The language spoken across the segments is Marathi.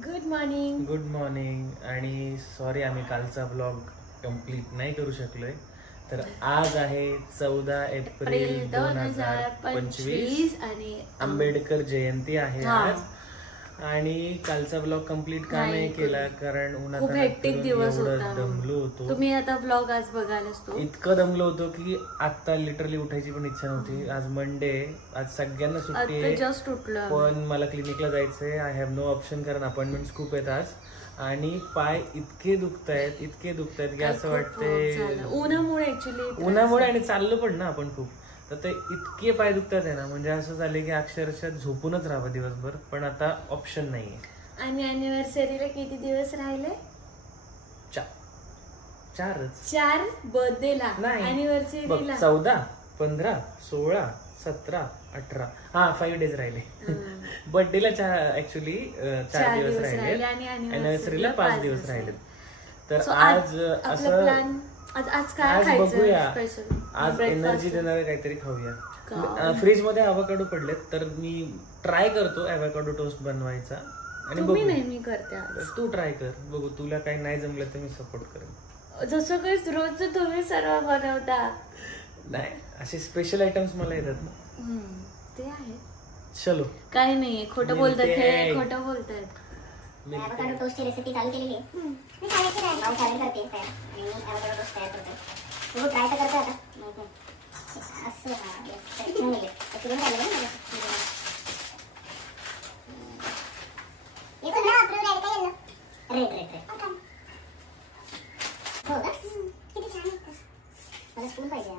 गुड मॉर्निंग आणि सॉरी आम्ही कालचा ब्लॉग कंप्लीट नाही करू शकलोय. तर आज आहे 14 एप्रिल 2025 आणि आंबेडकर जयंती आहे आज. आणि कालचा ब्लॉग कंप्लीट का नाही केला कारण खूप हेक्टिक दिवस होता. दमलो होतो. तुम्ही आता ब्लॉग आज बघायला असतो. इतकं दमलो होतो की आता लिटरली उठायची पण इच्छा नव्हती. आज मंडे, आज सगळ्यांना सुट्टी आहे. जस्ट उठलं पण मला क्लिनिकला जायचंय. आय हॅव नो ऑप्शन कारण अपॉइंटमेंट्स खूप आहेत आज. आणि पाय इतके दुखतायत की असं वाटतंय उन्हामुळे आणि चाललो पण ना आपण खूप, तर ते इतके पाय दुखतात आहे ना, म्हणजे असं झालं की अक्षरशः झोपूनच राहावं दिवसभर. पण आता ऑप्शन नाहीये. आणि अॅनिव्हर्सरीला किती दिवस राहिले? 4 बर्थडेला नाही, अॅनिव्हर्सरीला 14, 15, 16, 17, 18 हा 5 डेज राहिले. बर्थडेला ऍक्च्युली 4 दिवस राहिले आणि अॅनिव्हर्सरीला 5 दिवस राहिले. तर आज असं आज काय बघूया, आज एनर्जी देणारे काहीतरी खाऊया. फ्रीज मध्ये अॅव्होकाडो पडलेत तर मी ट्राय करतो अॅव्होकाडो टोस्ट बनवायचा. आणि तुम्ही नेहमी करते, तू ट्राय कर, बघू तुला काही नाही जमलं तर मी सपोर्ट करेन. जसं काही रोज तुम्ही सर्व बनवता. नाही, असे स्पेशल आयटम्स मला येतात ना. ते आहे. चलो, काही नाहीये, खोटं बोलतात हे, खोटं बोलतात. ॲव्होकाडो टोस्टची रेसिपी चालू केलेली आहे. मी सॅलड करते आणि ॲव्होकाडो टोस्ट तयार करते. तू ट्राय तर करतो आता. असं रेड हो का? किती छान आहे. मला स्पून पाहिजे.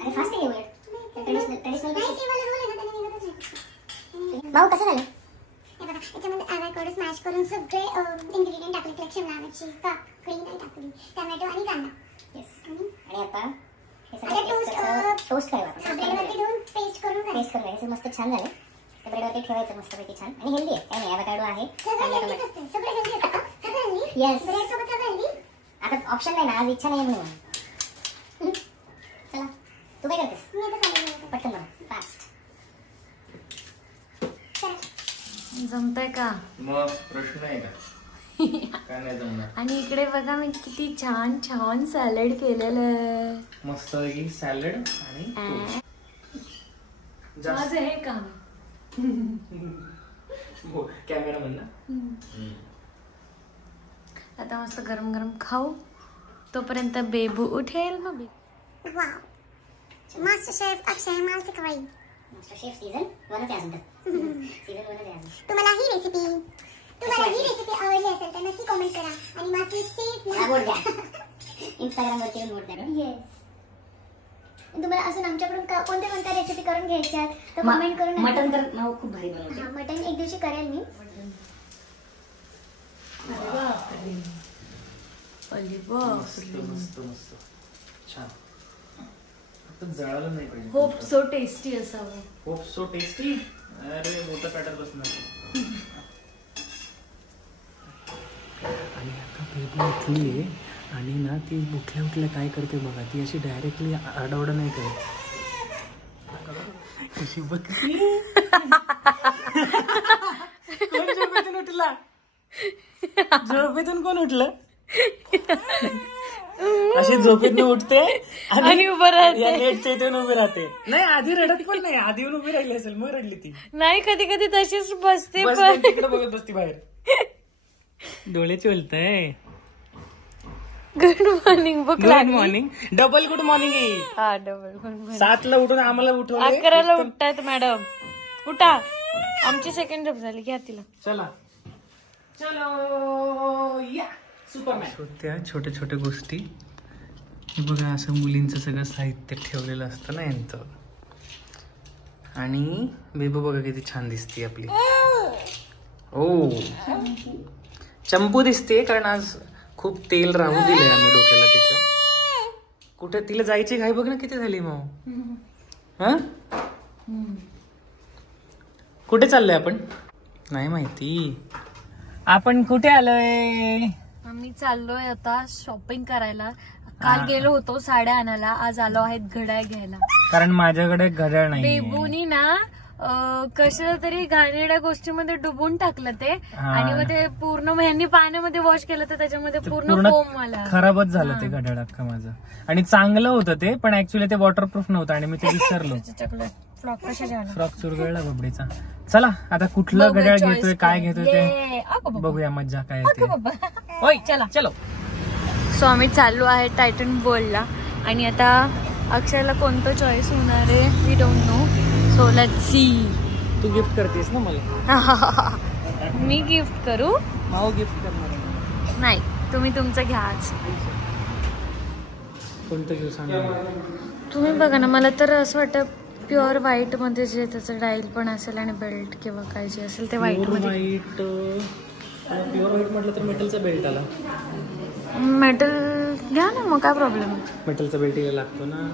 अरे फास्ट आहे उलट. ट्रेडिशनल भाऊ कसं झालं? हे बघा, याच्यामध्ये ॲव्होकाडो स्मॅश करून सगळे इन्ग्रेडियंट टाकले. फ्लेक्शन लावायची, काकडी नाही टाकली, टोमॅटो आणि कांदा. येस. आणि आता हे सगळं टोस्ट करायचं. ब्रेडवरती ठेवून पेस्ट करून घ्यायचं. मस्त छान झालं. त्या ब्रेडवरती ठेवायचं मस्तपैकी छान. आणि हेल्दी आहे, काही नाही, ॲव्होकाडो आहे. सगळं हेल्दी असतं. सगळं हेल्दी. येस. ब्रेड सोबत सगळं हेल्दी. आता ऑप्शन नाही ना, आज इच्छा नाही म्हणून. चला, तू काय करतेस? मी आता चालले पटकन बघा, फास्ट. जमतंय का? मग प्रश्न आहे का? काय नाही जमणार. आणि इकडे बघा मी किती छान छान सॅलड केलेलं आहे. मस्त पैकी सॅलड आणि माझं हे काम. कॅमेरामन ना. आता मस्त गरम गरम खाऊ, तोपर्यंत बेबू उठेल. मग मास्टर शेफ अक्षय माल शिकवाई. मास्टर शेफ सीझन 1 आहे अजून. सीझन 1 आहे. तुम्हाला ही रेसिपी आवडली असेल तर नक्की कमेंट करा आणि मास्टर शेफला वोट द्या. इंस्टाग्रामवरती वोट द्या. येस. तुम्हाला अजून आमच्याकडून कोणत्या रेसिपी करून घ्यायच्या तर कमेंट करून. मटन तर खूप भारी बनवते. हां, मटन एक दिवशी करेल मी. मस्त छान. जळालं नाही पाहिजे. होप सो टेस्टी असावं. Hope so tasty. अरे मोठं पॅटर्न बसणार. आणि आता बेबी उठली आहे आणि ना ती उठल्या काय करते बघा. ती अशी डायरेक्टली आरडाओरडा नाही करत. कशी बघते. कोण झोपेतून उठला? झोपेतून कोण उठलं? अशी झोपेतून उठते आणि उभं राहते. उभी राहते. नाही, आधी रडत पण नाही. आधी येऊन उभी राहिली असेल, मग रडली ती. नाही, कधी कधी तशीच बसते. तिकडे बघत बसती बाहेर. डोळे चोलतय. Good morning. Good morning. Double good morning. हा, डबल गुड मॉर्निंग. 7ला उठून आम्हाला उठवलं. 11ला उठतायत मॅडम. उठा, आमची सेकंड जॉब झाली. घ्या तिला. चला चलो या सुपरमॅन. त्या छोट्या छोट्या गोष्टी हे बघा, असं मुलींचं सगळं साहित्य ठेवलेलं असतं ना यांचं. आणि बेबू बघा किती छान दिसते आपली. ओ, चंपू दिसते कारण आज खूप तेल राहू दिले आम्ही डोक्याला तिचं. कुठे तिला जायची घाई बघ ना किती झाली. मग हा कुठे चाललोय आपण? नाही माहिती. आपण कुठे आलोय? आम्ही चाललोय आता शॉपिंग करायला. काल गेलो होतो साड्या आणायला, आज आलो आहेत घड्याळ घ्यायला. कारण माझ्याकडे घड्याळ नाही. बेबूनी ना कशाला तरी घाणेरड्या गोष्टीमध्ये डुबून टाकलं ते आणि मग ते पूर्ण ह्यांनी पाण्यामध्ये वॉश केलं तर त्याच्यामध्ये पूर्ण फोम आला. खराबच झालं ते घड्याळ अख्खा माझं. आणि चांगलं होतं ते, पण ऍक्च्युली ते वॉटरप्रूफ नव्हतं आणि मी ते विसरलो. फ्रॉक चुरगळला बबडीचा. चला आता कुठलं घड्याळ घेतोय काय घेतोय ते बघूया, मज्जा काय येते. चलो. सो आम्ही चाललो आहे टायटन बोलला आणि आता अक्षरला कोणतं चॉईस होणार आहे we don't know. So let's see. तू गिफ्ट करतेस ना मला? मी गिफ्ट करू? माऊ गिफ्ट करणार नाही, तुम्ही तुमचं घ्या आज. कोणतं घेऊ सांगा. तुम्ही बघा ना, मला तर असं वाटतं प्युअर व्हाईट मध्ये जे त्याचं डाईल पण असेल आणि बेल्ट किंवा काय जे असेल ते व्हाईट मध्ये. प्युअर व्हाईट म्हटलं तर मेटलचा बेल्ट आला. मेटल घ्या ना, मग काय प्रॉब्लेम. मेटलचा बेल्ट लागतो ना.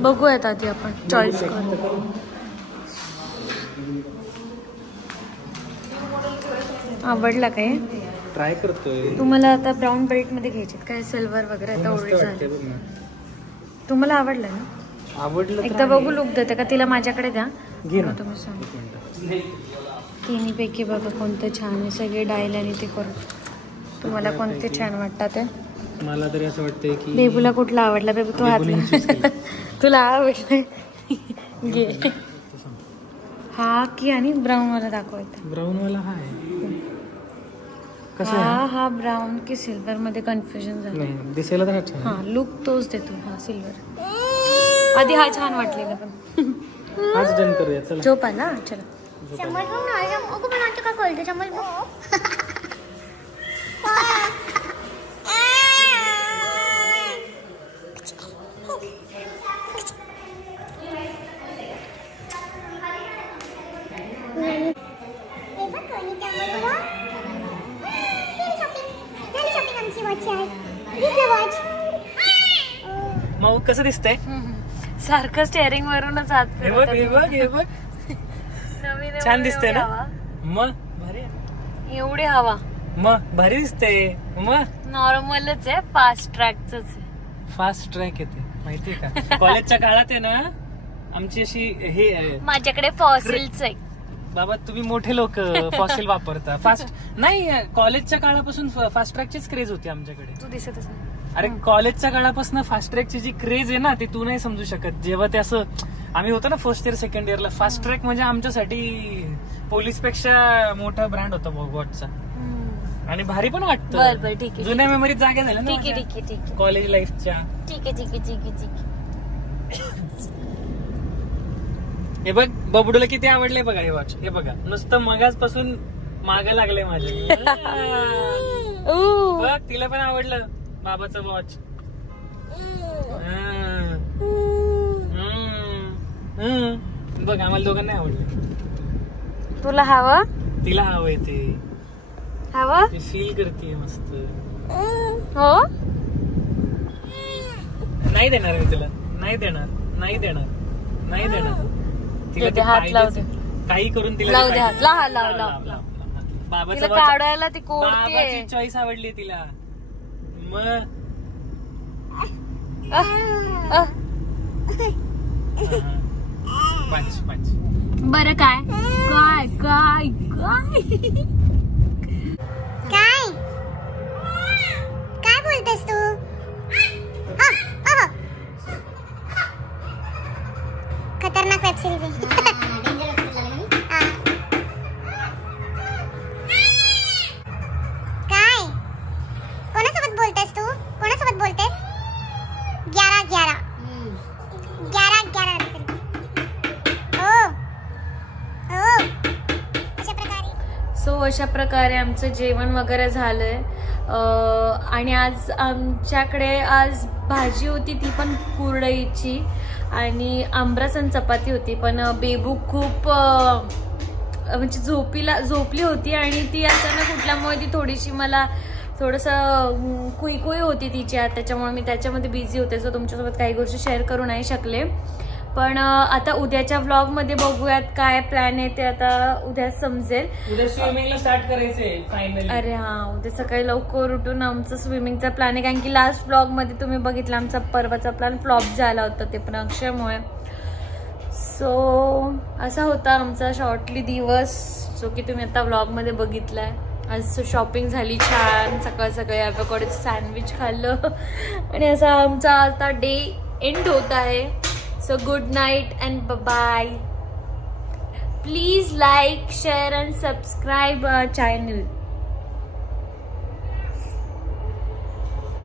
बघूयात आधी आपण चॉईस करू. आवडला काय? ट्राय करतोय. तुम्हाला आता ब्राऊन बेल्ट मध्ये घ्यायचे काय? सिल्वर वगैरे आता ओल्ड झाले. तुम्हाला आवडलं ना? आवडलं. एकदा बघू लुक देते का तिला? माझ्याकडे द्या. घे ना. तुम्ही सांग तिन्ही पैकी बघा कोणतं छान आहे. सगळे डायल आणि ते करू. तुम्हाला कोणते छान वाटतात ते? मला तरी असं वाटतंय की बेबूला कुठला आवडला? बेबू तू हात तुला आवडलं घे. हा की आणि ब्राऊन वाला दाखवायचा. ब्राऊन वाला हा आहे. हा ब्राऊन की सिल्वर मध्ये कन्फ्युजन झालं. दिसायला तर छान. हा लुक तोच देतो. हा सिल्वर. आधी हा छान वाटलेला पण. आज डन करूया. चला झोप आला. चला. समोर बघ ना. अगं मला आता का कळतं? समोर बघ. मग कसं दिसतंय? सारखं स्टेअरिंग वरूनच हात हे बघ हे बघ हे बघ. नवीन छान दिसतंय ना? मग भारी. एवढी हवा मग भारी दिसतंय. मग नॉर्मलच आहे. फास्ट ट्रॅकच आहे. फास्ट ट्रॅक येते माहितीये का? कॉलेजच्या काळात आहे ना आमची अशी हे. माझ्याकडे फॉसिल्स आहे. बाबा तुम्ही मोठे लोक फॉसिल वापरता. फास्ट नाही. कॉलेजच्या काळापासून फास्ट ट्रॅकचीच क्रेज होती आमच्याकडे. तू दिसतच नाही. अरे कॉलेजच्या काळापासून फास्ट ट्रॅकची जी क्रेज आहे ना ती तू नाही समजू शकत. जेव्हा ते असं आम्ही होतो ना फर्स्ट इयर सेकंड इयरला, फास्ट ट्रॅक म्हणजे आमच्यासाठी पोलीस पेक्षा मोठा ब्रँड होता वॉचचा. आणि भारी पण वाटतं. ठीक आहे. जुन्या मेमरीत जागे झाल्या ना. ठीक आहे ठीक आहे ठीक आहे. कॉलेज लाईफच्या. ठीक आहे ठीक आहे ठीक आहे ठीक आहे. हे बघ बबडूला किती आवडले बघा हे वॉच. हे बघा नुसतं मगाचपासून मागं लागले माझ्या. बघ तिला पण आवडलं बाबाचं वॉच. बघ आम्हाला दोघांना आवडलं. तुला हवं? तिला हवंय ते. हवं? ती फील करते मस्त. हो. नाही देणार मी तुला. नाही देणार. नाही देणार. नाही देणार. तिला ते हात लावते. काही करून तिला लाव दे हात. लाव. बाबाचं काढायला ती कोणती बाबाची चॉईस आवडली तिला. मग पाच. बरं काय काय काय काय काय बोलतेस तू? खतरनाक वेब सिरीज आहे. काय कोणासोबत बोलतेस तू? कोणासोबत बोलतेस? 11 अशा प्रकारे आमचं जेवण वगैरे झालंय. आणि आज आमच्याकडे आज भाजी होती ती पण कुरडईची आणि आमरस आणि चपाती होती. पण बेबू खूप म्हणजे झोपली होती आणि ती अचानक उठल्यामुळे ती थोडीशी मला थोडंसं कुई होती तिच्यात. त्याच्यामुळे मी त्याच्यामध्ये बिझी होते. सो तुमच्यासोबत काही गोष्टी शेअर करू नाही शकले. पण आता उद्याच्या व्लॉग मध्ये बघूयात काय प्लॅन आहे ते आता उद्या समजेल. उद्या स्विमिंगला स्टार्ट करायचंय फायनली. अरे हा उद्या सकाळी लवकर उठून आमचा स्विमिंगचा प्लॅन आहे. कारण की लास्ट व्लॉग मध्ये तुम्ही बघितलं आमचा परवाचा प्लॅन फ्लॉप झाला होता ते पण अक्षयमुळे. सो असा होता आमचा शॉर्टली दिवस, जो की तुम्ही आता व्लॉगमध्ये बघितलाय. आज शॉपिंग झाली छान, सकाळ सकाळी ॲव्होकाडोचं सँडविच खाल्लं आणि असा आमचा आता डे एंड होत आहे. So good night and bye. Please like, share and subscribe our channel.